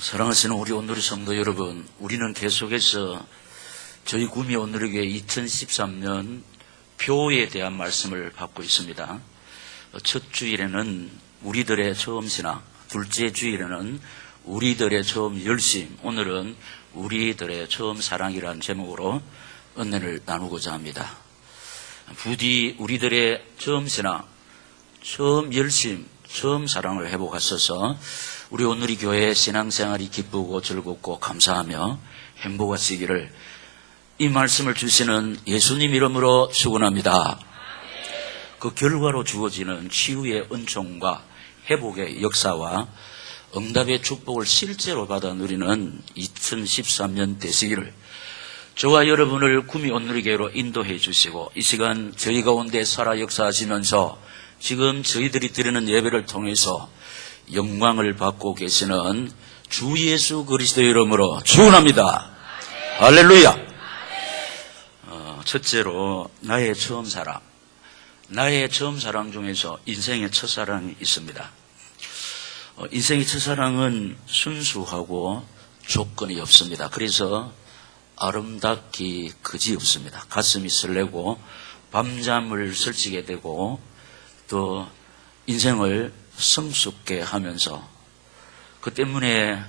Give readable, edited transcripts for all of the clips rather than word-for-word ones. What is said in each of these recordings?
사랑하시는 우리 온누리 성도 여러분, 우리는 계속해서 저희 구미 온누리교회 2013년 표에 대한 말씀을 받고 있습니다. 첫 주일에는 우리들의 처음 신앙, 둘째 주일에는 우리들의 처음 열심, 오늘은 우리들의 처음 사랑이라는 제목으로 은혜를 나누고자 합니다. 부디 우리들의 처음 신앙, 처음 열심, 처음 사랑을 회복하셔서 우리 온누리 교회의 신앙생활이 기쁘고 즐겁고 감사하며 행복하시기를 이 말씀을 주시는 예수님 이름으로 축원합니다. 그 결과로 주어지는 치유의 은총과 회복의 역사와 응답의 축복을 실제로 받아 누리는 2013년 되시기를 저와 여러분을 구미 온누리 교회로 인도해 주시고 이 시간 저희 가운데 살아 역사하시면서 지금 저희들이 드리는 예배를 통해서 영광을 받고 계시는 주 예수 그리스도의 이름으로 축원합니다. 할렐루야. 첫째로 나의 처음 사랑. 나의 처음 사랑 중에서 인생의 첫사랑이 있습니다. 인생의 첫사랑은 순수하고 조건이 없습니다. 그래서 아름답기 그지없습니다. 가슴이 설레고 밤잠을 설치게 되고 또 인생을 성숙게 하면서 그 때문에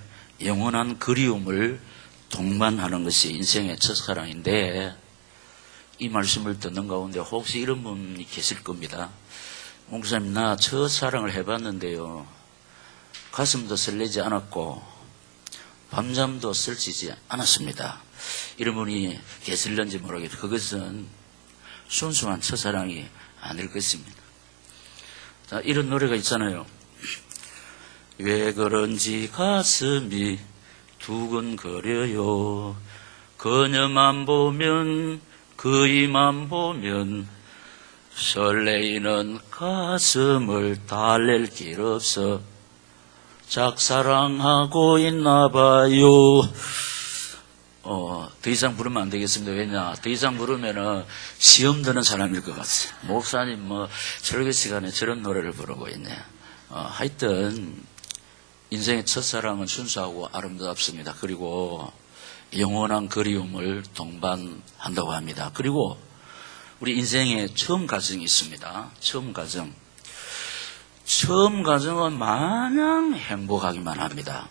영원한 그리움을 동반하는 것이 인생의 첫사랑인데 이 말씀을 듣는 가운데 혹시 이런 분이 계실 겁니다. 목사님, 나 첫사랑을 해봤는데요, 가슴도 설레지 않았고 밤잠도 설치지 않았습니다. 이런 분이 계실런지 모르겠어요. 그것은 순수한 첫사랑이 아닐 것입니다. 자, 이런 노래가 있잖아요. 왜 그런지 가슴이 두근거려요. 그녀만 보면 그이만 보면 설레이는 가슴을 달랠 길 없어 짝사랑하고 있나 봐요. 더 이상 부르면 안 되겠습니다. 왜냐? 더 이상 부르면은 시험 드는 사람일 것 같아요. 목사님, 설교 시간에 저런 노래를 부르고 있네. 하여튼, 인생의 첫사랑은 순수하고 아름답습니다. 그리고 영원한 그리움을 동반한다고 합니다. 그리고 우리 인생에 처음 가정이 있습니다. 처음 가정. 처음 가정은 마냥 행복하기만 합니다.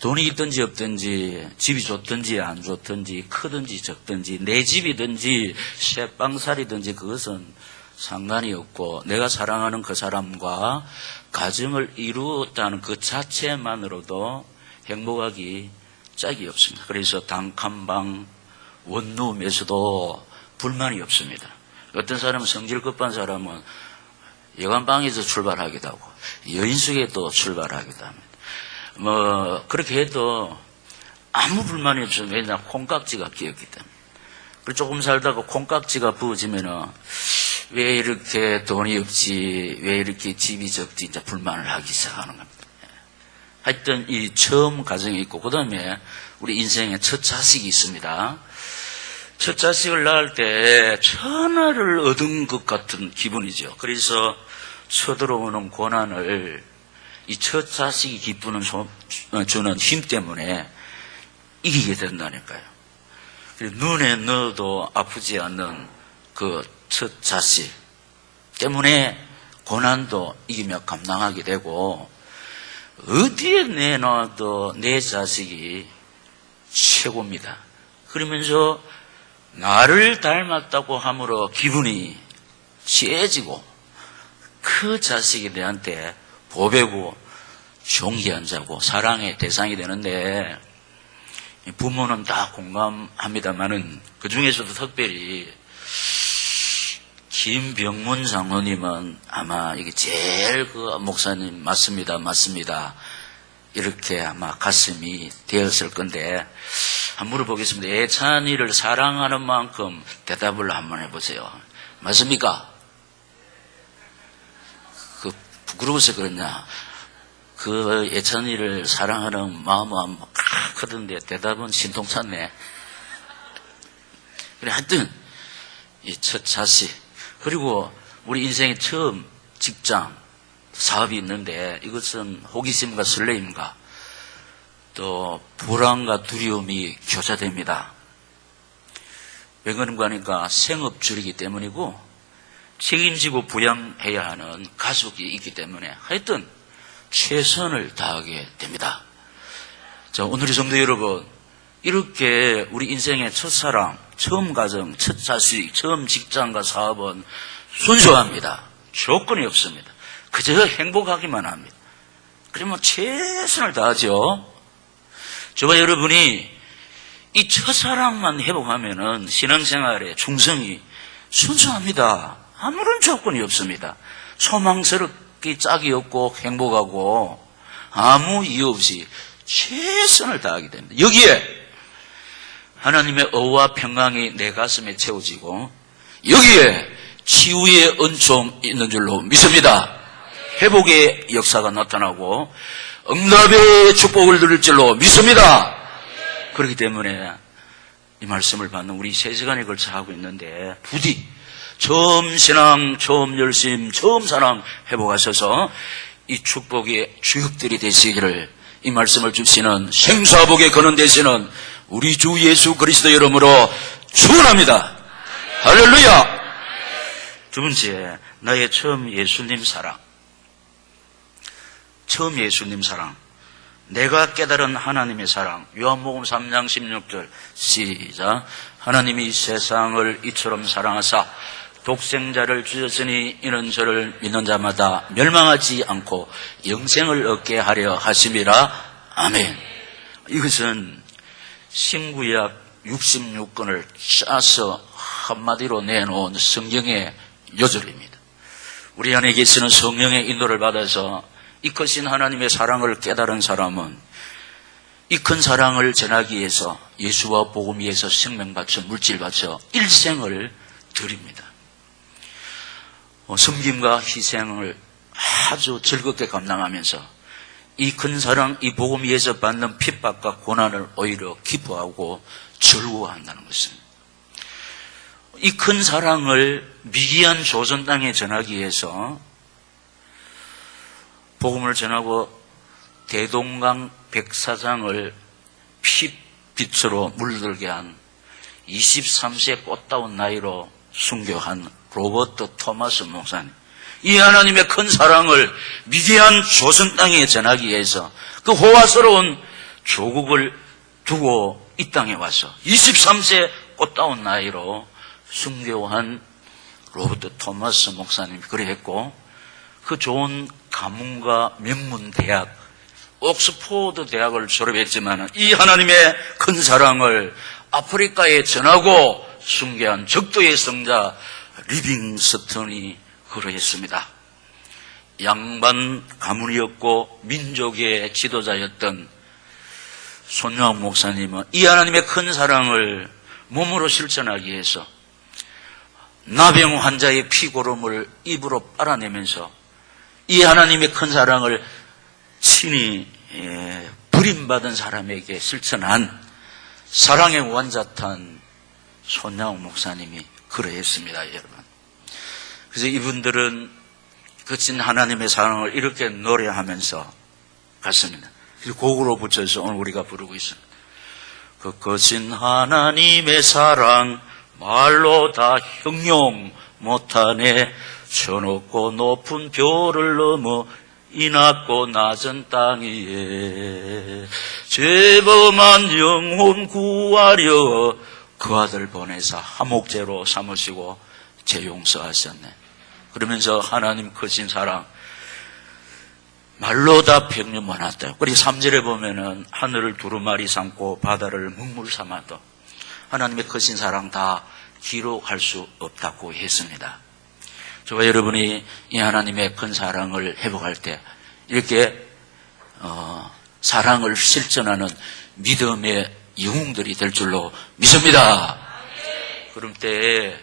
돈이 있든지 없든지, 집이 좋든지 안 좋든지, 크든지 적든지, 내 집이든지 쇠빵살이든지 그것은 상관이 없고 내가 사랑하는 그 사람과 가정을 이루었다는 그 자체만으로도 행복하기 짝이 없습니다. 그래서 단칸방 원룸에서도 불만이 없습니다. 어떤 사람은 성질 급한 사람은 여관방에서 출발하기도 하고 여인숙에 또 출발하기도 합니다. 그렇게 해도 아무 불만이 없어요. 왜냐? 콩깍지가 끼었기 때문에. 그리고 조금 살다가 콩깍지가 부어지면은 왜 이렇게 돈이 없지, 왜 이렇게 집이 적지, 이제 불만을 하기 시작하는 겁니다. 하여튼 이 처음 가정이 있고, 그 다음에 우리 인생에 첫 자식이 있습니다. 첫 자식을 낳을 때 천하를 얻은 것 같은 기분이죠. 그래서 쳐들어오는 고난을 이 첫 자식이 기쁘는 주는 힘 때문에 이기게 된다니까요. 눈에 넣어도 아프지 않는 그 첫 자식 때문에 고난도 이기며 감당하게 되고 어디에 내놔도 내 자식이 최고입니다. 그러면서 나를 닮았다고 함으로 기분이 찌해지고 그 자식이 내한테 보배고 존귀한 자고 사랑의 대상이 되는데 부모는 다 공감합니다만은 그 중에서도 특별히 김병문 장로님은 아마 이게 제일 그 목사님 맞습니다 이렇게 아마 가슴이 되었을 건데 한번 물어보겠습니다. 예찬이를 사랑하는 만큼 대답을 한번 해보세요. 맞습니까? 부끄러워서 그러냐? 그 예찬이를 사랑하는 마음은 크던데 대답은 신통찮네. 그래, 하여튼 이 첫 자식 그리고 우리 인생의 처음 직장 사업이 있는데 이것은 호기심과 설레임과 또 불안과 두려움이 교차됩니다. 왜 그런가 하니까 생업줄이기 때문이고 책임지고 부양해야 하는 가족이 있기 때문에 하여튼 최선을 다하게 됩니다. 자, 오늘의 성도 여러분, 이렇게 우리 인생의 첫사랑, 처음 가정, 첫 자식, 처음 직장과 사업은 순수합니다. 조건이 없습니다. 그저 행복하기만 합니다. 그러면 최선을 다하죠. 저와 여러분이 이 첫사랑만 회복하면은 신앙생활의 충성이 순수합니다. 아무런 조건이 없습니다. 소망스럽기 짝이 없고 행복하고 아무 이유 없이 최선을 다하게 됩니다. 여기에 하나님의 의와 평강이 내 가슴에 채워지고 여기에 치유의 은총 있는 줄로 믿습니다. 회복의 역사가 나타나고 응답의 축복을 누릴 줄로 믿습니다. 그렇기 때문에 이 말씀을 받는 우리 3시간에 걸쳐 하고 있는데 부디 처음 신앙, 처음 열심, 처음 사랑 회복하셔서 이 축복의 주역들이 되시기를 이 말씀을 주시는 생사복에 거론되시는 우리 주 예수 그리스도 이름으로 축원합니다. 할렐루야. 두 번째, 나의 처음 예수님 사랑. 처음 예수님 사랑. 내가 깨달은 하나님의 사랑. 요한복음 3장 16절 시작. 하나님이 세상을 이처럼 사랑하사 독생자를 주셨으니 이는 저를 믿는 자마다 멸망하지 않고 영생을 얻게 하려 하심이라. 아멘. 이것은 신구약 66권을 짜서 한마디로 내놓은 성경의 요절입니다. 우리 안에 계시는 성령의 인도를 받아서 이 크신 하나님의 사랑을 깨달은 사람은 이 큰 사랑을 전하기 위해서 예수와 복음 위해서 생명 바쳐 물질 바쳐 일생을 드립니다. 섬김과 희생을 아주 즐겁게 감당하면서 이 큰 사랑, 이 복음 위에서 받는 핍박과 고난을 오히려 기뻐하고 즐거워한다는 것입니다. 이 큰 사랑을 미개한 조선 땅에 전하기 위해서 복음을 전하고 대동강 백사장을 핏빛으로 물들게 한 23세 꽃다운 나이로 순교한 로버트 토마스 목사님. 이 하나님의 큰 사랑을 미개한 조선 땅에 전하기 위해서 그 호화스러운 조국을 두고 이 땅에 와서 23세 꽃다운 나이로 순교한 로버트 토마스 목사님이 그랬고 그 좋은 가문과 명문 대학 옥스포드 대학을 졸업했지만 이 하나님의 큰 사랑을 아프리카에 전하고 순교한 적도의 성자 리빙스턴이 그러했습니다. 양반 가문이었고 민족의 지도자였던 손영학 목사님은 이 하나님의 큰 사랑을 몸으로 실천하기 위해서 나병 환자의 피고름을 입으로 빨아내면서 이 하나님의 큰 사랑을 친히 버림받은 사람에게 실천한 사랑의 원자탄 손양호 목사님이 그러했습니다, 여러분. 그래서 이분들은 거친 하나님의 사랑을 이렇게 노래하면서 갔습니다. 그래서 곡으로 붙여서 오늘 우리가 부르고 있습니다. 그 거친 하나님의 사랑 말로 다 형용 못하네. 저 높고 높은 별을 넘어 이 낮고 낮은 땅 위에 죄범한 영혼 구하려 그 아들 보내사 화목제로 삼으시고 죄 용서하셨네. 그러면서 하나님 크신 사랑 말로 다 평년 많았다. 그리고 3절에 보면은 하늘을 두루마리 삼고 바다를 물물 삼아도 하나님의 크신 사랑 다 기록할 수 없다고 했습니다. 저와 여러분이 이 하나님의 큰 사랑을 회복할 때 이렇게 사랑을 실천하는 믿음의 영웅들이 될 줄로 믿습니다. 그럴 때에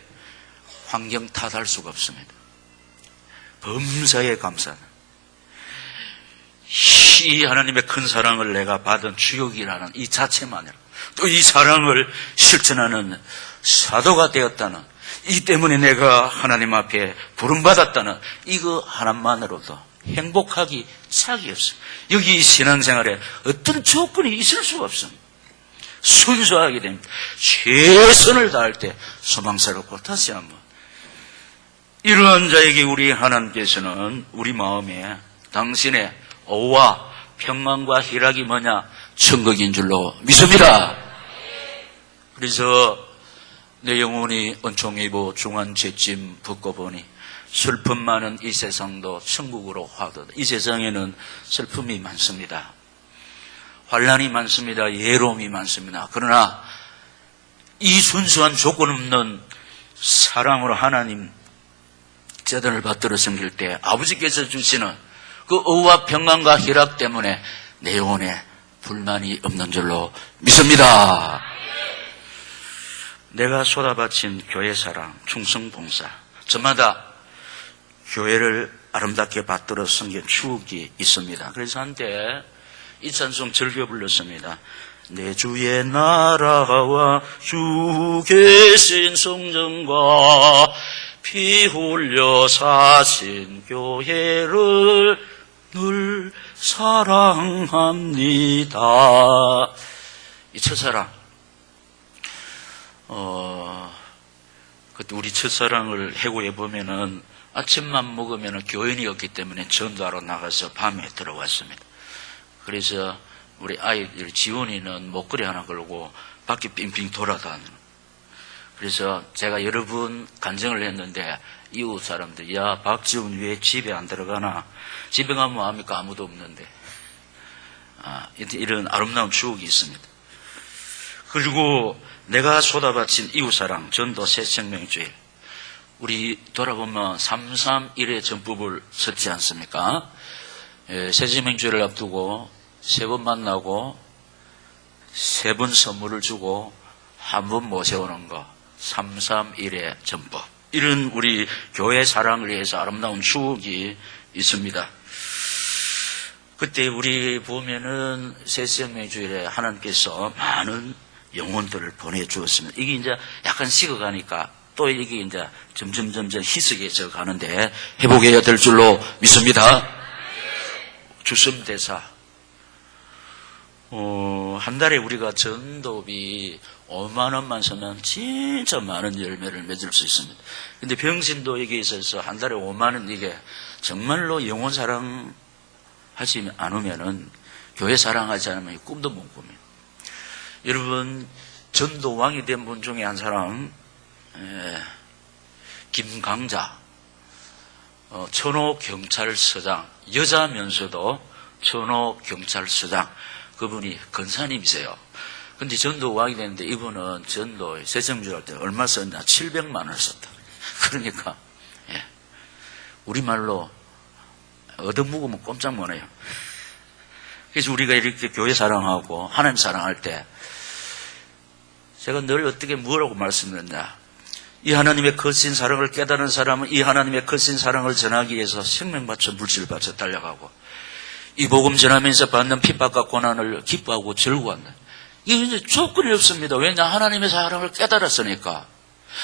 환경 탓할 수가 없습니다. 범사에 감사는 이 하나님의 큰 사랑을 내가 받은 주역이라는 이 자체만으로 또 이 사랑을 실천하는 사도가 되었다는 이 때문에 내가 하나님 앞에 부름받았다는 이거 하나만으로도 행복하기 짝이 없어. 여기 신앙생활에 어떤 조건이 있을 수가 없습니다. 순수하게 됩니다. 최선을 다할 때 소망스럽고 다시 한번 이러한 자에게 우리 하나님께서는 우리 마음에 당신의 오와 평강과 희락이 뭐냐? 천국인 줄로 믿습니다. 그래서 내 영혼이 은총이 입어 중한 죄짐 벗고 보니 슬픔 많은 이 세상도 천국으로 화도다. 이 세상에는 슬픔이 많습니다. 환난이 많습니다. 예로움이 많습니다. 그러나 이 순수한 조건 없는 사랑으로 하나님 제단을 받들어 섬길 때 아버지께서 주시는 그 의와 평강과 희락 때문에 내 영혼에 불만이 없는 줄로 믿습니다. 내가 쏟아바친 교회 사랑, 충성 봉사, 저마다 교회를 아름답게 받들어 섬긴 추억이 있습니다. 그래서 한때 이 찬송 즐겨 불렀습니다. 내 주의 나라와 주 계신 성전과 피 흘려 사신 교회를 늘 사랑합니다. 이 첫사랑, 그때 우리 첫사랑을 해고해 보면은 아침만 먹으면 교인이 없기 때문에 전도하러 나가서 밤에 들어왔습니다. 그래서 우리 아이들 지훈이는 목걸이 하나 걸고 밖에 빙빙 돌아다니는. 그래서 제가 여러 번 간증을 했는데 이웃 사람들, 야 박지훈 왜 집에 안 들어가나? 집에 가면 뭐합니까? 아무도 없는데. 이런 아름다운 추억이 있습니다. 그리고 내가 쏟아바친 이웃사랑, 전도 새생명주일. 우리 돌아보면 331의 전법을 썼지 않습니까? 새생명주일을 앞두고 3번 만나고 3번 선물을 주고 한 번 모셔오는 거, 331의 전법. 이런 우리 교회 사랑을 위해서 아름다운 추억이 있습니다. 그때 우리 보면은 새생명주일에 하나님께서 많은 영혼들을 보내주었습니다. 이게 이제 약간 식어가니까 또 이게 이제 점점 희석해져 가는데 회복해야 될 줄로 믿습니다. 주섬대사. 한 달에 우리가 전도비 5만 원만 쓰면 진짜 많은 열매를 맺을 수 있습니다. 근데 병신도 여기 있어서 한 달에 5만 원, 이게 정말로 영혼 사랑하지 않으면은, 교회 사랑하지 않으면 꿈도 못 꾸며. 여러분, 전도왕이 된 분 중에 한 사람, 김강자, 천호경찰서장, 여자면서도 천호경찰서장, 그분이 권사님이세요. 근데 전도왕이 됐는데 이분은 전도에 새정주 할 때 얼마 썼냐? 700만 원을 썼다. 그러니까 우리말로 얻어먹으면 꼼짝 못해요. 그래서 우리가 이렇게 교회 사랑하고 하나님 사랑할 때 제가 늘 어떻게 뭐라고 말씀드렸냐? 이 하나님의 거친 사랑을 깨달은 사람은 이 하나님의 거친 사랑을 전하기 위해서 생명 바쳐 물질 바쳐 달려가고, 이 복음 전하면서 받는 핍박과 고난을 기뻐하고 즐거워한다. 이게 이제 조건이 없습니다. 왜냐? 하나님의 사랑을 깨달았으니까.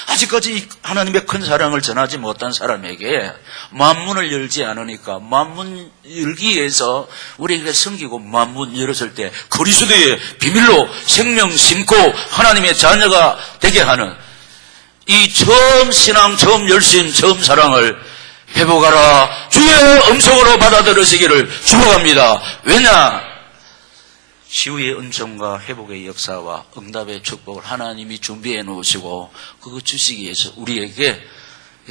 아직까지 하나님의 큰 사랑을 전하지 못한 사람에게 만문을 열지 않으니까, 만문 열기 위해서 우리에게 섬기고 만문 열었을 때 그리스도의 비밀로 생명 심고 하나님의 자녀가 되게 하는 이 처음 신앙, 처음 열심, 처음 사랑을 회복하라, 주의 음성으로 받아들이시기를 축복합니다. 왜냐? 치유의 은총과 회복의 역사와 응답의 축복을 하나님이 준비해 놓으시고 그거 주시기 위해서 우리에게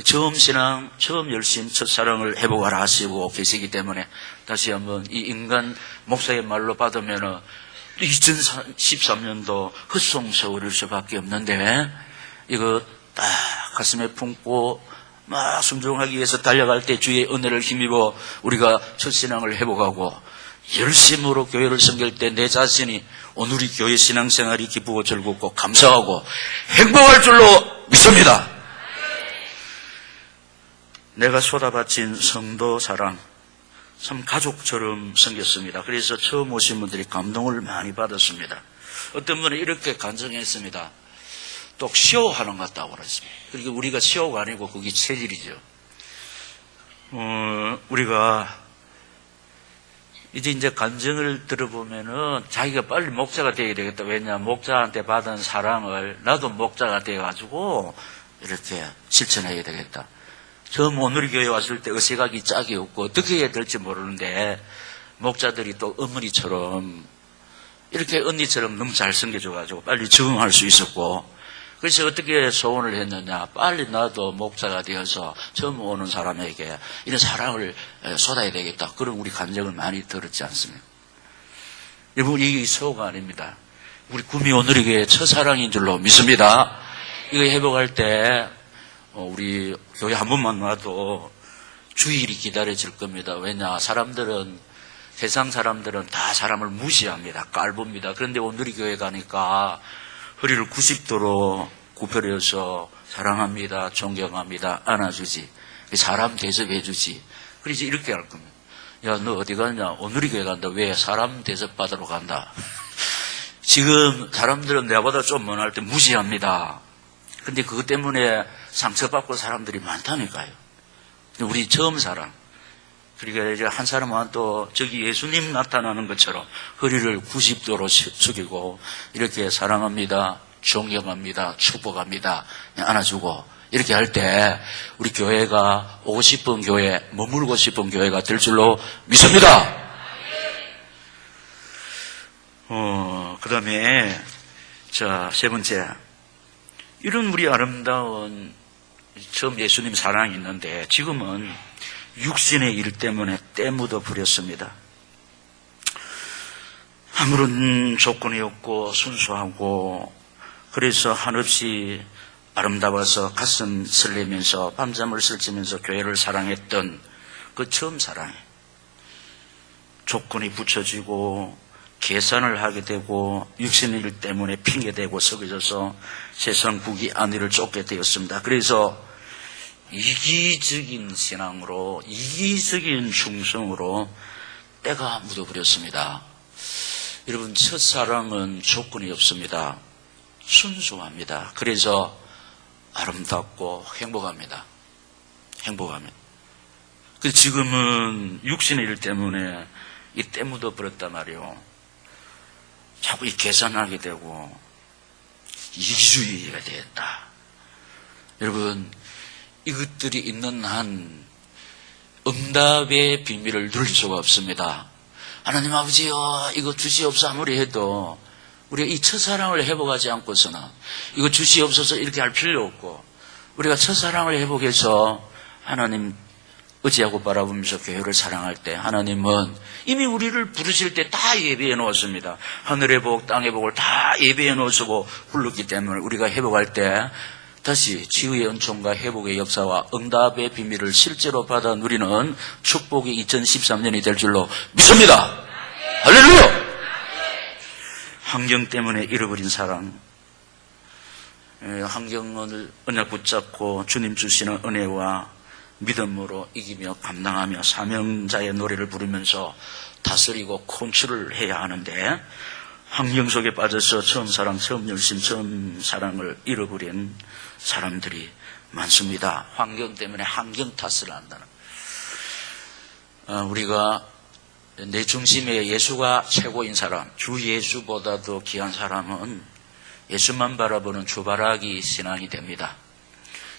처음 신앙, 처음 열심, 첫사랑을 회복하라 하시고 계시기 때문에 다시 한번 이 인간 목사의 말로 받으면 2013년도 헛송서울일 수밖에 없는데, 이거 딱 가슴에 품고 막 순종하기 위해서 달려갈 때 주의 은혜를 힘입어 우리가 첫신앙을 회복하고 열심으로 교회를 섬길 때 내 자신이 오늘 이 교회 신앙생활이 기쁘고 즐겁고 감사하고 행복할 줄로 믿습니다. 내가 쏟아바친 성도 사랑, 참 가족처럼 생겼습니다. 그래서 처음 오신 분들이 감동을 많이 받았습니다. 어떤 분은 이렇게 간증했습니다. 또 시호하는 것 같다고 그랬습니다. 그러니까 우리가 시호가 아니고 그게 체질이죠. 우리가 이제 간증을 들어보면은 자기가 빨리 목자가 되어야 되겠다. 왜냐, 목자한테 받은 사랑을 나도 목자가 되어가지고 이렇게 실천해야 되겠다. 처음 오늘의 교회 왔을 때 어색하기 짝이 없고 어떻게 해야 될지 모르는데 목자들이 또 어머니처럼 이렇게 언니처럼 너무 잘 섬겨줘가지고 빨리 적응할 수 있었고, 그래서 어떻게 소원을 했느냐, 빨리 나도 목자가 되어서 처음 오는 사람에게 이런 사랑을 쏟아야 되겠다. 그런 우리 간증을 많이 들었지 않습니까? 여러분, 이게 소가 아닙니다. 우리 구미 오늘의 교회 첫사랑인 줄로 믿습니다. 이거 회복할 때 우리 교회 한 번만 와도 주일이 기다려질 겁니다. 왜냐, 세상 사람들은 다 사람을 무시합니다. 깔봅니다. 그런데 오늘의 교회 가니까 허리를 90도로 굽혀려서 사랑합니다, 존경합니다, 안아주지, 사람 대접해주지. 그래서 이렇게 할 겁니다. 야, 너 어디 가냐? 오늘의 교회 간다. 왜? 사람 대접 받으러 간다. 지금 사람들은 내보다 좀 먼할 때 무시합니다. 근데 그것 때문에 상처받고 사람들이 많다니까요. 우리 처음 사랑. 그러니까 이제 한 사람은 또 저기 예수님 나타나는 것처럼 허리를 90도로 숙이고 이렇게 사랑합니다, 존경합니다, 축복합니다, 안아주고 이렇게 할 때 우리 교회가 오고 싶은 교회, 머물고 싶은 교회가 될 줄로 믿습니다. 그 다음에 세 번째, 이런 우리 아름다운 처음 예수님 사랑이 있는데 지금은 육신의 일 때문에 때묻어 버렸습니다. 아무런 조건이 없고 순수하고, 그래서 한없이 아름다워서 가슴 설레면서 밤잠을 설치면서 교회를 사랑했던 그 처음 사랑이 조건이 붙여지고 계산을 하게 되고 육신의 일 때문에 핑계대고 썩어져서 세상 국이 아내를 쫓게 되었습니다. 그래서 이기적인 신앙으로, 이기적인 충성으로 때가 묻어버렸습니다. 여러분, 첫사랑은 조건이 없습니다. 순수합니다. 그래서 아름답고 행복합니다. 행복합니다. 그래서 지금은 육신의 일 때문에 이 때 묻어버렸단 말이에요. 자꾸 이 계산하게 되고 이기주의가 되었다. 여러분, 이것들이 있는 한 응답의 비밀을 누릴 수가 없습니다. 하나님 아버지요, 이거 주시옵소서 아무리 해도 우리가 이 첫사랑을 회복하지 않고서는 이거 주시옵소서 이렇게 할 필요 없고, 우리가 첫사랑을 회복해서 하나님 의지하고 바라보면서 교회를 사랑할 때 하나님은 이미 우리를 부르실 때 다 예비해 놓았습니다. 하늘의 복, 땅의 복을 다 예비해 놓으시고 불렀기 때문에 우리가 회복할 때 다시 치유의 은총과 회복의 역사와 응답의 비밀을 실제로 받아 누리는 축복이 2013년이 될 줄로 믿습니다. 할렐루야! 환경 때문에 잃어버린 사랑, 환경을 언약 붙잡고 주님 주시는 은혜와 믿음으로 이기며 감당하며 사명자의 노래를 부르면서 다스리고 컨트롤을 해야 하는데, 환경 속에 빠져서 처음 사랑, 처음 열심, 처음 사랑을 잃어버린 사람들이 많습니다. 환경 때문에 환경 탓을 한다는. 우리가 내 중심에 예수가 최고인 사람, 주 예수보다도 귀한 사람은 예수만 바라보는 주바라기 신앙이 됩니다.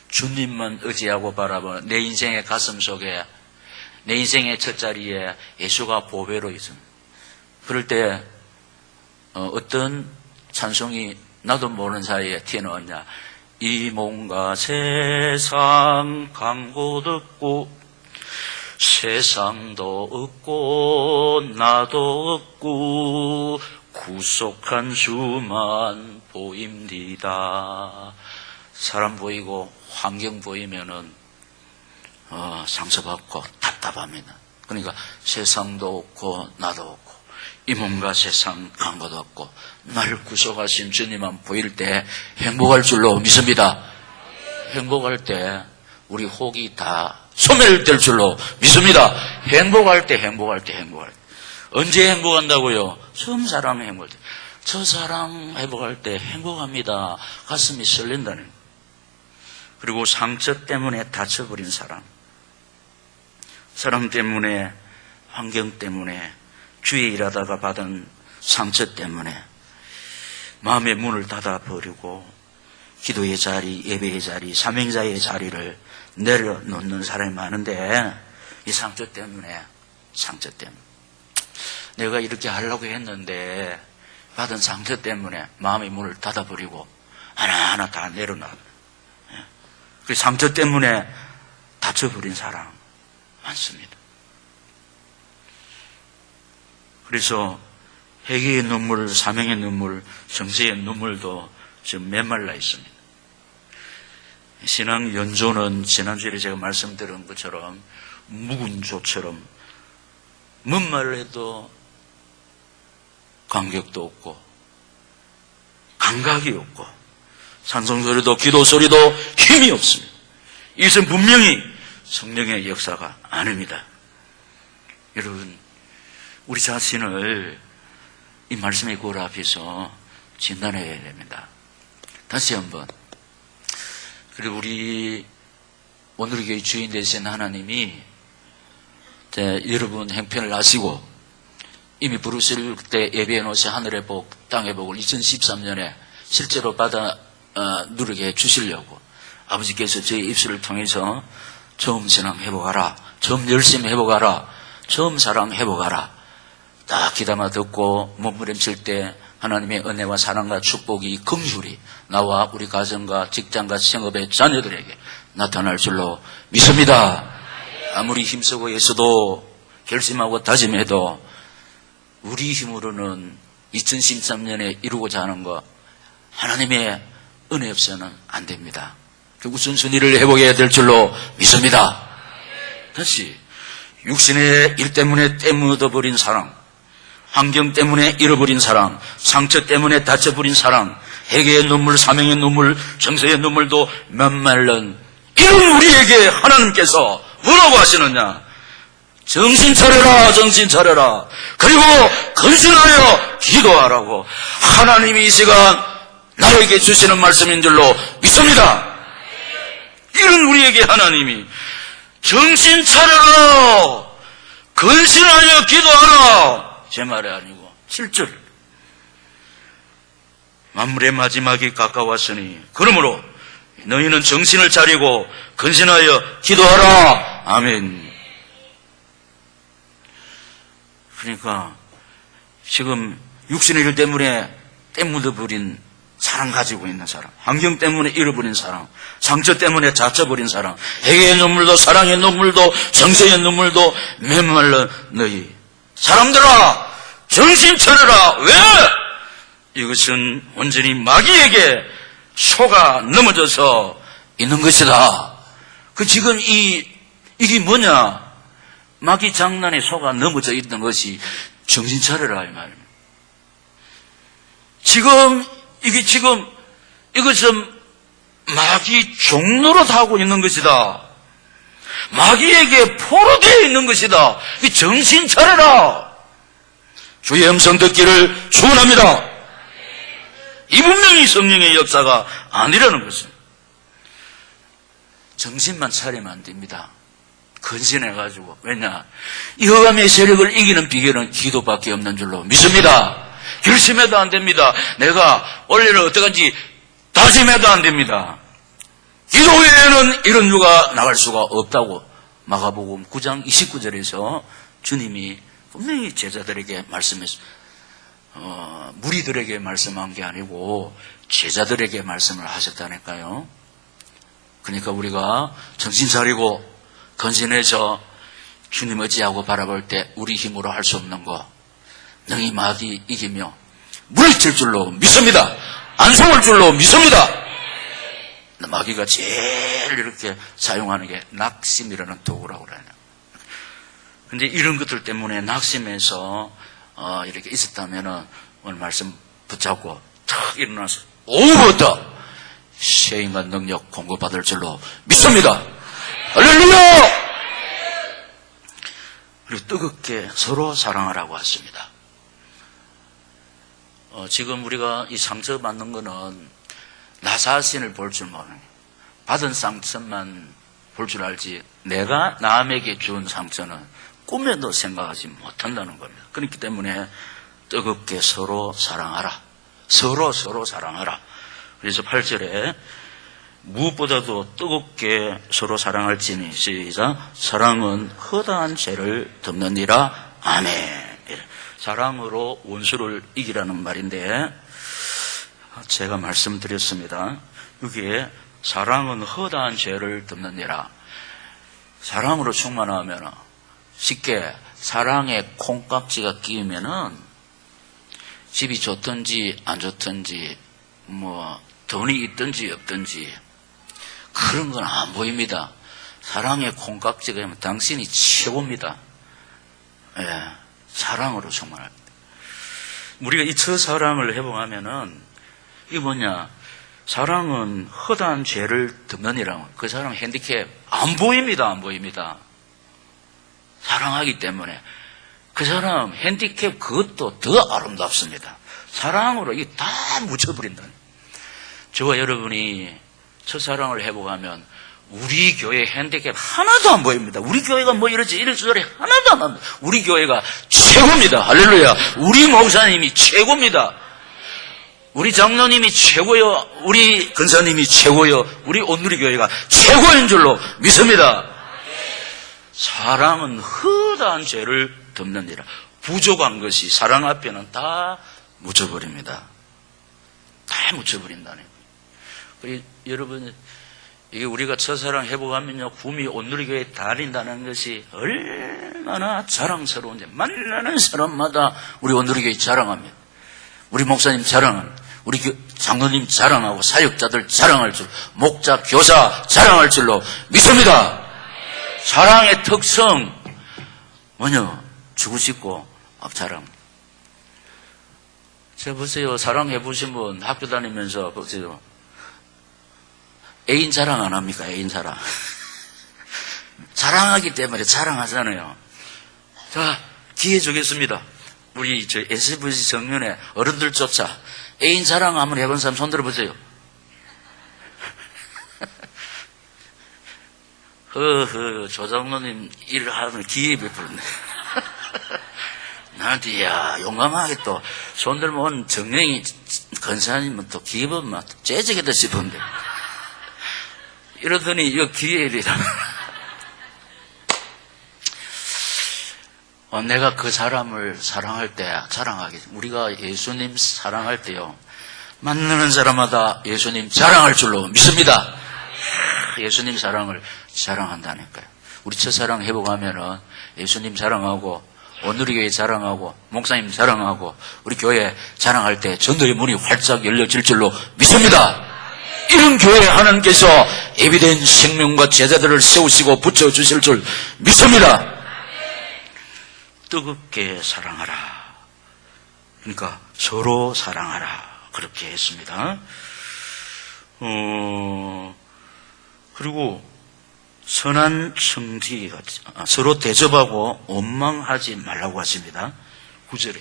주님만 의지하고 바라보는, 내 인생의 가슴 속에, 내 인생의 첫 자리에 예수가 보배로 있습니다. 그럴 때 어떤 찬송이 나도 모르는 사이에 튀어나왔냐. 이 몸과 세상 강고도 없고 세상도 없고 나도 없고 구속한 주만 보입니다. 사람 보이고 환경 보이면은 상처받고 답답합니다. 그러니까 세상도 없고 나도 없고 이 몸과 세상 강고도 없고 나를 구속하신 주님만 보일 때 행복할 줄로 믿습니다. 행복할 때 우리 혹이 다 소멸될 줄로 믿습니다. 행복할 때. 언제 행복한다고요? 처음 사랑 행복할 때. 첫사랑 회복할 때 행복합니다. 가슴이 설렌다는. 그리고 상처 때문에 다쳐버린 사람 때문에, 환경 때문에 주에 일하다가 받은 상처 때문에 마음의 문을 닫아버리고 기도의 자리, 예배의 자리, 사명자의 자리를 내려놓는 사람이 많은데 이 상처 때문에 내가 이렇게 하려고 했는데 받은 상처 때문에 마음의 문을 닫아버리고 하나하나 다 내려놔. 그 상처 때문에 다쳐버린 사람 많습니다. 그래서 회개의 눈물, 사명의 눈물, 정세의 눈물도 지금 메말라 있습니다. 신앙 연조는 지난주에 제가 말씀드린 것처럼 묵은 조처럼 뭔 말을 해도 감격도 없고 감각이 없고 찬송소리도 기도소리도 힘이 없습니다. 이것은 분명히 성령의 역사가 아닙니다. 여러분, 우리 자신을 이 말씀의 꼴 앞에서 진단해야 됩니다. 다시 한번. 그리고 우리 오늘 교회 주인 되신 하나님이 여러분 행편을 아시고 이미 부르실 때 예배해 놓으신 하늘의 복, 땅의 복을 2013년에 실제로 받아 누리게 해 주시려고 아버지께서 저희 입술을 통해서 처음 신앙 회복하라, 처음 열심히 회복하라, 처음 사랑 회복하라 딱 귀담아 듣고 몸부림칠 때 하나님의 은혜와 사랑과 축복이 긍휼히 나와 우리 가정과 직장과 생업의 자녀들에게 나타날 줄로 믿습니다. 아무리 힘쓰고 애써도 결심하고 다짐해도 우리 힘으로는 2013년에 이루고자 하는 거 하나님의 은혜 없이는 안 됩니다. 그 우선순위를 회복해야 될 줄로 믿습니다. 다시 육신의 일 때문에 떼묻어버린 사랑, 환경 때문에 잃어버린 사랑, 상처 때문에 다쳐버린 사랑, 회개의 눈물, 사명의 눈물, 정서의 눈물도 메말른 이런 우리에게 하나님께서 뭐라고 하시느냐? 정신 차려라, 정신 차려라. 그리고 근신하여 기도하라고 하나님이 이 시간 나에게 주시는 말씀인 줄로 믿습니다. 이런 우리에게 하나님이 정신 차려라, 근신하여 기도하라. 제 말이 아니고 7절. 만물의 마지막이 가까웠으니 그러므로 너희는 정신을 차리고 근신하여 기도하라. 아멘. 그러니까 지금 육신의 일 때문에 떼묻어버린 사랑 가지고 있는 사람, 환경 때문에 잃어버린 사람, 상처 때문에 다쳐버린 사람, 회개의 눈물도 사랑의 눈물도 정서의 눈물도 메말른 너희 사람들아 정신 차려라. 왜? 이것은 온전히 마귀에게 속아 넘어져서 있는 것이다. 그 지금 이게 뭐냐? 마귀 장난에 속아 넘어져 있는 것이 정신 차려라 이 말입니다. 이것은 마귀 종노릇 하고 있는 것이다. 마귀에게 포로되어 있는 것이다. 정신 차려라. 주의 음성 듣기를 축원합니다. 이 분명히 성령의 역사가 아니라는 것은 정신만 차리면 안 됩니다. 근신해가지고. 왜냐? 이 흑암의 세력을 이기는 비결은 기도밖에 없는 줄로 믿습니다. 결심해도 안 됩니다. 내가 원래는 어떡한지 다짐해도 안 됩니다. 기도 외에는 이런 유가 나갈 수가 없다고 마가복음 9장 29절에서 주님이 분명히 제자들에게 말씀했습니다. 무리들에게 말씀한 게 아니고 제자들에게 말씀을 하셨다니까요. 그러니까 우리가 정신 차리고 건신해서 주님 의지하고 바라볼 때 우리 힘으로 할 수 없는 거 능히 마귀 이기며 물리칠 줄로 믿습니다. 안 속을 줄로 믿습니다. 마귀가 제일 이렇게 사용하는 게 낙심이라는 도구라고 그래요. 근데 이런 것들 때문에 낙심해서 이렇게 있었다면은 오늘 말씀 붙잡고 탁 일어나서 오후부터 쉐임한 능력 공급받을 줄로 믿습니다. 할렐루야! 그리고 뜨겁게 서로 사랑하라고 했습니다. 지금 우리가 이 상처 받는 거는 나 자신을 볼 줄 모르는 거예요. 받은 상처만 볼 줄 알지 내가 남에게 준 상처는 꿈에도 생각하지 못한다는 겁니다. 그렇기 때문에 뜨겁게 서로 사랑하라. 서로 사랑하라. 그래서 8절에 무엇보다도 뜨겁게 서로 사랑할지니 시작. 사랑은 허다한 죄를 덮느니라. 아멘. 사랑으로 원수를 이기라는 말인데 제가 말씀드렸습니다. 여기에 사랑은 허다한 죄를 덮느니라. 사랑으로 충만하면 쉽게 사랑에 콩깍지가 끼우면은 집이 좋든지 안 좋든지 뭐 돈이 있든지 없든지 그런 건 안 보입니다. 사랑에 콩깍지가 있으면 당신이 최고입니다. 예, 사랑으로 충만합니다. 우리가 이 첫사랑을 회복하면은 이게 뭐냐? 사랑은 허다한 죄를 덮느니라. 그 사람 핸디캡 안 보입니다. 안 보입니다. 사랑하기 때문에 그 사람 핸디캡 그것도 더 아름답습니다. 사랑으로 이게 다 묻혀버린다. 저와 여러분이 첫사랑을 회복하면 우리 교회 핸디캡 하나도 안 보입니다. 우리 교회가 뭐 이러지 이럴저럴 하나도 안 납니다. 우리 교회가 최고입니다. 할렐루야. 우리 목사님이 최고입니다. 우리 장로님이 최고요. 우리 근사님이 최고요. 우리 온누리교회가 최고인 줄로 믿습니다. 사랑은 허다한 죄를 덮느니라. 부족한 것이 사랑 앞에는 다 묻혀버립니다. 다 묻혀버린다는 거예요. 여러분, 이게 우리가 첫사랑 회복하면요, 구미 온누리교회에 다닌다는 것이 얼마나 자랑스러운지, 만나는 사람마다 우리 온누리교회 자랑합니다. 우리 목사님 자랑합니다. 우리 장로님 자랑하고 사역자들 자랑할 줄, 목자, 교사 자랑할 줄로 믿습니다. 사랑의 특성 뭐냐? 주고 싶고 자랑. 제가 보세요. 사랑해 보신 분 학교 다니면서 보세요. 애인 자랑 안 합니까? 애인 자랑. 자랑하기 때문에 자랑하잖아요. 자, 기회 주겠습니다. 우리 저 SVC 정년에 어른들조차 애인 자랑 한번 해본 사람 손 들어보세요. 조장로님 일을 하면 기회 베풀었네. 나한테, 용감하게 또, 손 들면 정령이, 건사님은 또 기업은 째지게도 싶은데. 이러더니, 이거 기회이다. 내가 그 사람을 사랑할 때, 자랑하게, 우리가 예수님 사랑할 때요, 만나는 사람마다 예수님 자랑할 줄로 믿습니다. 예수님 사랑을 자랑한다니까요. 우리 첫사랑 회복하면은 예수님 자랑하고, 온누리교회 자랑하고, 목사님 자랑하고, 우리 교회 자랑할 때 전도의 문이 활짝 열려질 줄로 믿습니다. 이런 교회 하나님께서 예비된 생명과 제자들을 세우시고 붙여주실 줄 믿습니다. 뜨겁게 사랑하라. 그러니까 서로 사랑하라. 그렇게 했습니다. 그리고 선한 청지기 같이 서로 대접하고 원망하지 말라고 하십니다. 9절에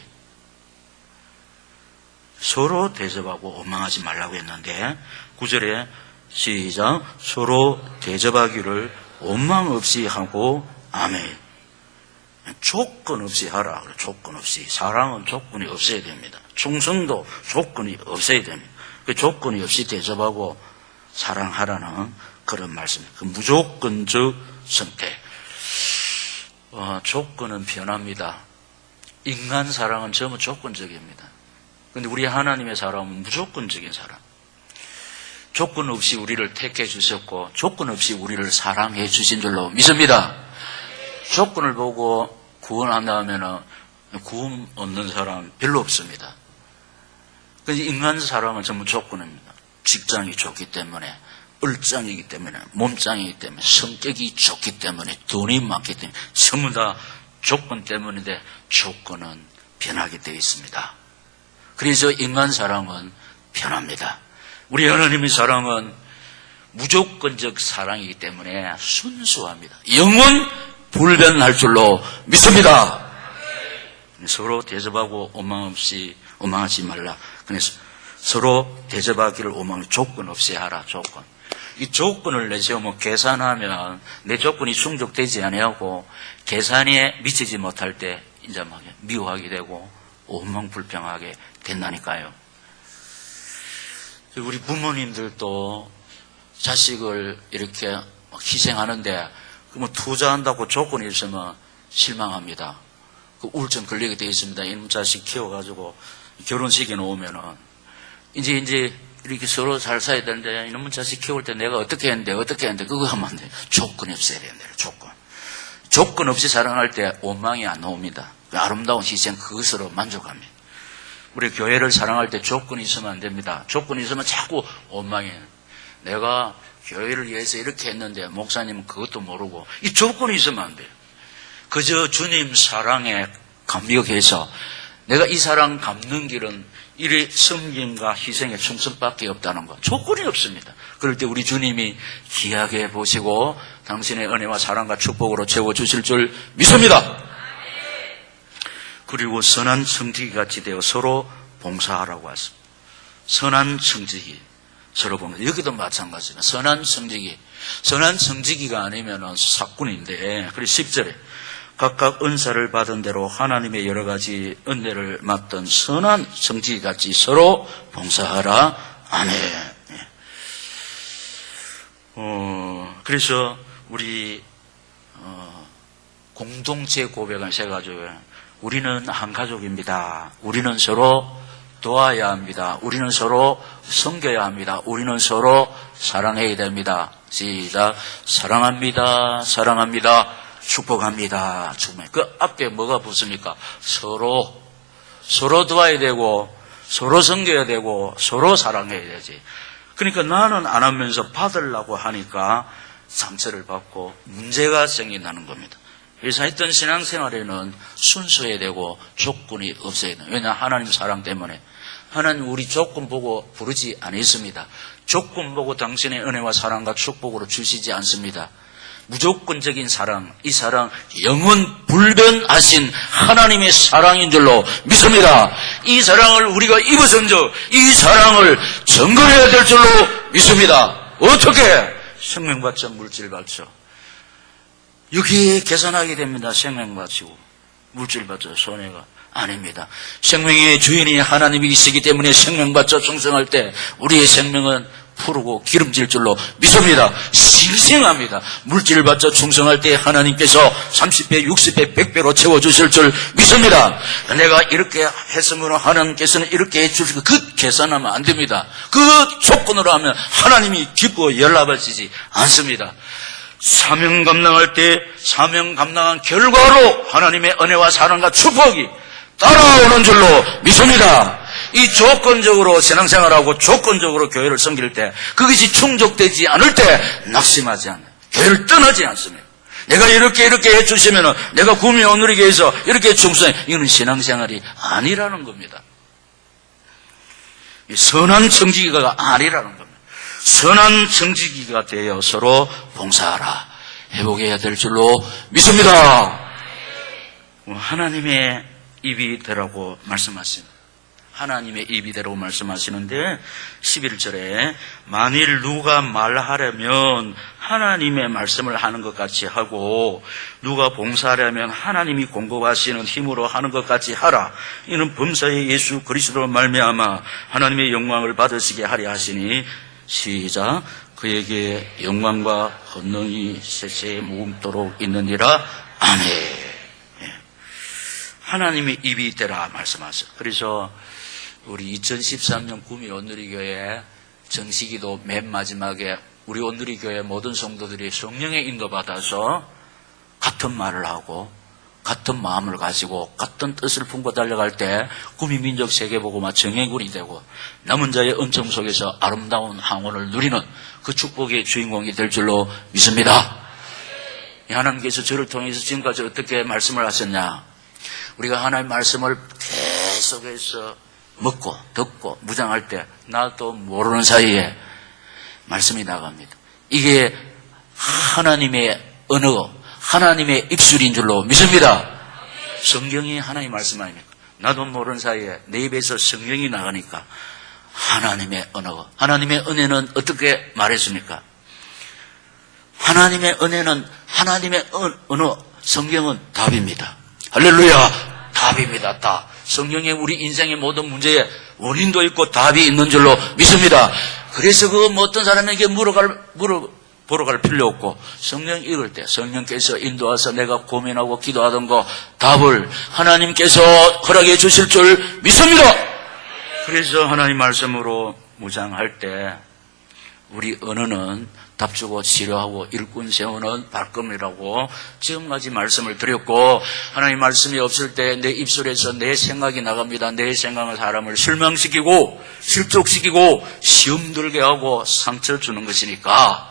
서로 대접하고 원망하지 말라고 했는데 9절에 시작. 서로 대접하기를 원망 없이 하고 아멘. 조건 없이 하라. 조건 없이. 사랑은 조건이 없어야 됩니다. 충성도 조건이 없어야 됩니다. 그 조건이 없이 대접하고 사랑하라는 그런 말씀. 그 무조건적 선택. 조건은 변합니다. 인간 사랑은 전부 조건적입니다. 그런데 우리 하나님의 사랑은 무조건적인 사랑. 조건 없이 우리를 택해 주셨고 조건 없이 우리를 사랑해 주신 줄로 믿습니다. 조건을 보고 구원한다면 구원 얻는 사람 별로 없습니다. 그런데 인간 사랑은 전부 조건입니다. 직장이 좋기 때문에, 얼짱이기 때문에, 몸짱이기 때문에, 성격이 좋기 때문에, 돈이 많기 때문에 전부 다 조건 때문인데 조건은 변하게 되어 있습니다. 그래서 인간 사랑은 변합니다. 우리 하나님의 사랑은 무조건적 사랑이기 때문에 순수합니다. 영원 불변할 줄로 믿습니다. 서로 대접하고 원망하지 말라. 그래서 서로 대접하기를 원망 조건 없이 하라. 조건. 이 조건을 내세우면 계산하면 내 조건이 충족되지 아니하고 계산에 미치지 못할 때 이제 막 미워하게 되고 원망불평하게 된다니까요. 우리 부모님들도 자식을 이렇게 막 희생하는데 그러면 투자한다고 조건이 있으면 실망합니다. 그 우울증 걸리게 되어 있습니다. 이놈 자식 키워가지고 결혼식에 놓으면은 이제 이렇게 서로 잘 살아야 되는데 이놈 자식 키울 때 내가 어떻게 했는데 그거 하면 안 돼. 조건이 없어야 된다. 조건 없이 사랑할 때 원망이 안 나옵니다. 아름다운 희생 그것으로 만족합니다. 우리 교회를 사랑할 때 조건이 있으면 안 됩니다. 조건이 있으면 자꾸 원망해. 내가 교회를 위해서 이렇게 했는데 목사님은 그것도 모르고 이 조건이 있으면 안 돼요. 그저 주님 사랑에 감격해서 내가 이 사랑 갚는 길은 이리 섬김과 희생의 충성밖에 없다는 것. 조건이 없습니다. 그럴 때 우리 주님이 귀하게 보시고 당신의 은혜와 사랑과 축복으로 채워주실 줄 믿습니다. 그리고 선한 청지기 같이 되어 서로 봉사하라고 했습니다. 선한 청지기, 서로 봉사. 여기도 마찬가지입니다. 선한 청지기가 아니면 사꾼인데, 그리고 10절에 각각 은사를 받은 대로 하나님의 여러 가지 은혜를 맡던 선한 청지기 같이 서로 봉사하라. 아멘. 그래서 우리 공동체 고백을 해가지고 우리는 한 가족입니다. 우리는 서로 도와야 합니다. 우리는 서로 섬겨야 합니다. 우리는 서로 사랑해야 됩니다. 시작. 사랑합니다. 축복합니다. 그 앞에 뭐가 붙습니까? 서로 도와야 되고 서로 섬겨야 되고 서로 사랑해야 되지. 그러니까 나는 안 하면서 받으려고 하니까 상처를 받고 문제가 생긴다는 겁니다. 그래서 하여튼 신앙생활에는 순수해야 되고 조건이 없어야 돼요. 왜냐 하나님 사랑 때문에. 하나님 우리 조건 보고 부르지 않습니다. 조건 보고 당신의 은혜와 사랑과 축복으로 주시지 않습니다. 무조건적인 사랑, 이 사랑 영원 불변하신 하나님의 사랑인 줄로 믿습니다. 이 사랑을 우리가 입어선저 이 사랑을 증거해야 될 줄로 믿습니다. 어떻게? 생명 바쳐 물질 바쳐. 여기에 계산하게 됩니다. 생명 바치고 물질 바쳐 손해가 아닙니다. 생명의 주인이 하나님이시기 때문에 생명 바쳐 충성할 때 우리의 생명은 푸르고 기름질 줄로 믿습니다. 신생합니다. 물질을 바쳐 충성할 때 하나님께서 30배, 60배, 100배로 채워주실 줄 믿습니다. 내가 이렇게 했으면 하나님께서는 이렇게 해주시고 그 계산하면 안 됩니다. 그 조건으로 하면 하나님이 기뻐 연락하시지 않습니다. 사명 감당할 때 사명 감당한 결과로 하나님의 은혜와 사랑과 축복이 따라오는 줄로 믿습니다. 이 조건적으로 신앙생활하고 조건적으로 교회를 섬길 때 그것이 충족되지 않을 때 낙심하지 않아요. 교회를 떠나지 않습니다. 내가 이렇게 해주시면 내가 구미 오누리교회에 해서 이렇게 충성해. 이거는 신앙생활이 아니라는 겁니다. 선한 청지기가 아니라는 겁니다. 선한 청지기가 되어 서로 봉사하라. 회복해야 될 줄로 믿습니다. 하나님의 입이 되라고 말씀하십니다. 하나님의 입이 되라고 말씀하시는데 11절에 만일 누가 말하려면 하나님의 말씀을 하는 것 같이 하고 누가 봉사하려면 하나님이 공급하시는 힘으로 하는 것 같이 하라. 이는 범사의 예수 그리스도로 말미암아 하나님의 영광을 받으시게 하려 하시니 시작. 그에게 영광과 권능이 세세에 무궁토록 있느니라. 아멘. 하나님의 입이 되라 말씀하세요. 그래서 우리 2013년 구미 온누리교회 정식기도 맨 마지막에 우리 온누리교회 모든 성도들이 성령의 인도받아서 같은 말을 하고 같은 마음을 가지고 같은 뜻을 품고 달려갈 때 구미민족 세계복음화 정예군이 되고 남은 자의 은총 속에서 아름다운 항원을 누리는 그 축복의 주인공이 될 줄로 믿습니다. 하나님께서 저를 통해서 지금까지 어떻게 말씀을 하셨냐? 우리가 하나님 말씀을 계속해서 먹고 듣고 무장할 때 나도 모르는 사이에 말씀이 나갑니다. 이게 하나님의 언어, 하나님의 입술인 줄로 믿습니다. 성경이 하나님의 말씀 아닙니까? 나도 모르는 사이에 내 입에서 성경이 나가니까 하나님의 언어. 하나님의 은혜는 어떻게 말했습니까? 하나님의 은혜는 하나님의 언어. 성경은 답입니다. 할렐루야. 답입니다. 답. 성경에 우리 인생의 모든 문제에 원인도 있고 답이 있는 줄로 믿습니다. 그래서 어떤 사람에게 보러 갈 필요 없고 성령 읽을 때 성령께서 인도하셔서 내가 고민하고 기도하던 거 답을 하나님께서 허락해 주실 줄 믿습니다. 그래서 하나님 말씀으로 무장할 때 우리 언어는 답주고 치료하고 일꾼 세우는 발걸음이라고 지금까지 말씀을 드렸고, 하나님 말씀이 없을 때 내 입술에서 내 생각이 나갑니다. 내 생각은 사람을 실망시키고 실족시키고 시험 들게 하고 상처 주는 것이니까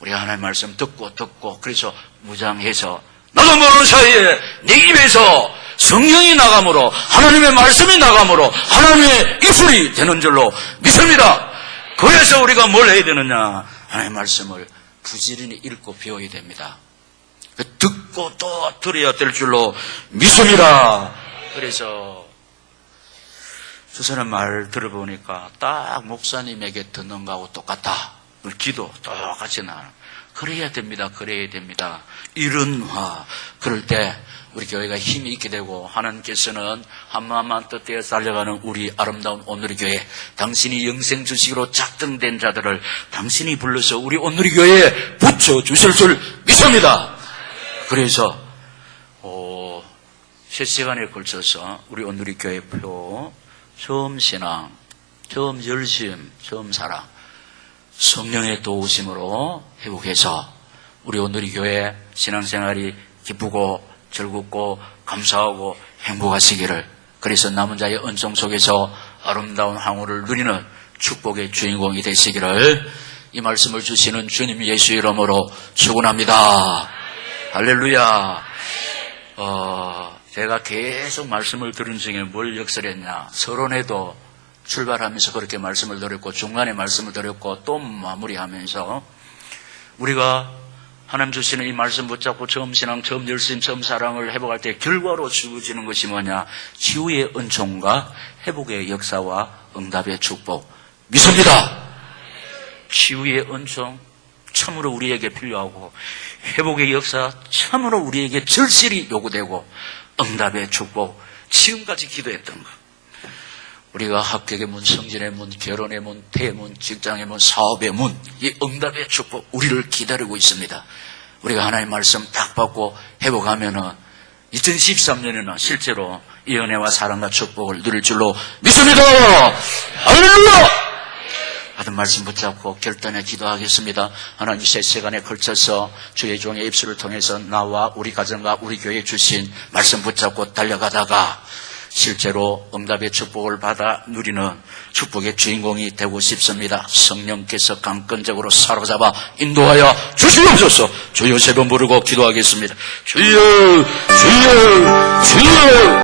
우리가 하나님 말씀 듣고 그래서 무장해서 나도 모르는 사이에 내 입에서 성령이 나감으로 하나님의 말씀이 나감으로 하나님의 입술이 되는 줄로 믿습니다. 그래서 우리가 뭘 해야 되느냐? 하나님의 말씀을 부지런히 읽고 배워야 됩니다. 듣고 또 들어야 될 줄로 믿습니다. 그래서 저 사람 말 들어보니까 딱 목사님에게 듣는 거하고 똑같다. 기도 똑같이 나는. 그래야 됩니다. 그래야 됩니다. 이런 화. 그럴 때 우리 교회가 힘이 있게 되고 하나님께서는 한마음만 뜻대어 달려가는 우리 아름다운 온누리 교회, 당신이 영생 주식으로 작정된 자들을 당신이 불러서 우리 온누리 교회에 붙여주실 줄 믿습니다. 그래서 3시간에 걸쳐서 우리 온누리 교회 표 처음 신앙, 처음 열심, 처음 사랑, 성령의 도우심으로 회복해서 우리 온누리 교회 신앙생활이 기쁘고 즐겁고 감사하고 행복하시기를, 그래서 남은 자의 은총 속에서 아름다운 항우를 누리는 축복의 주인공이 되시기를 이 말씀을 주시는 주님 예수 이름으로 축원합니다. 할렐루야. 제가 계속 말씀을 들은 중에 뭘 역설했냐? 서론에도 출발하면서 그렇게 말씀을 드렸고 중간에 말씀을 드렸고 또 마무리하면서 우리가 하나님 주시는 이 말씀 붙잡고 처음 신앙, 처음 열심, 처음 사랑을 회복할 때 결과로 주어지는 것이 뭐냐? 치유의 은총과 회복의 역사와 응답의 축복. 믿습니다. 치유의 은총 참으로 우리에게 필요하고 회복의 역사 참으로 우리에게 절실히 요구되고 응답의 축복 지금까지 기도했던 것. 우리가 합격의 문, 성진의 문, 결혼의 문, 태의 문, 직장의 문, 사업의 문, 이 응답의 축복 우리를 기다리고 있습니다. 우리가 하나님의 말씀 딱 받고 회복하면은 2013년에는 실제로 이 은혜와 사랑과 축복을 누릴 줄로 믿습니다. 할렐루야! 받은 말씀 붙잡고 결단에 기도하겠습니다. 하나님 3시간에 걸쳐서 주의 종의 입술을 통해서 나와 우리 가정과 우리 교회에 주신 말씀 붙잡고 달려가다가 실제로 응답의 축복을 받아 누리는 축복의 주인공이 되고 싶습니다. 성령께서 강권적으로 사로잡아 인도하여 주시옵소서. 주여 3번 부르고 기도하겠습니다. 주여 주여 주여.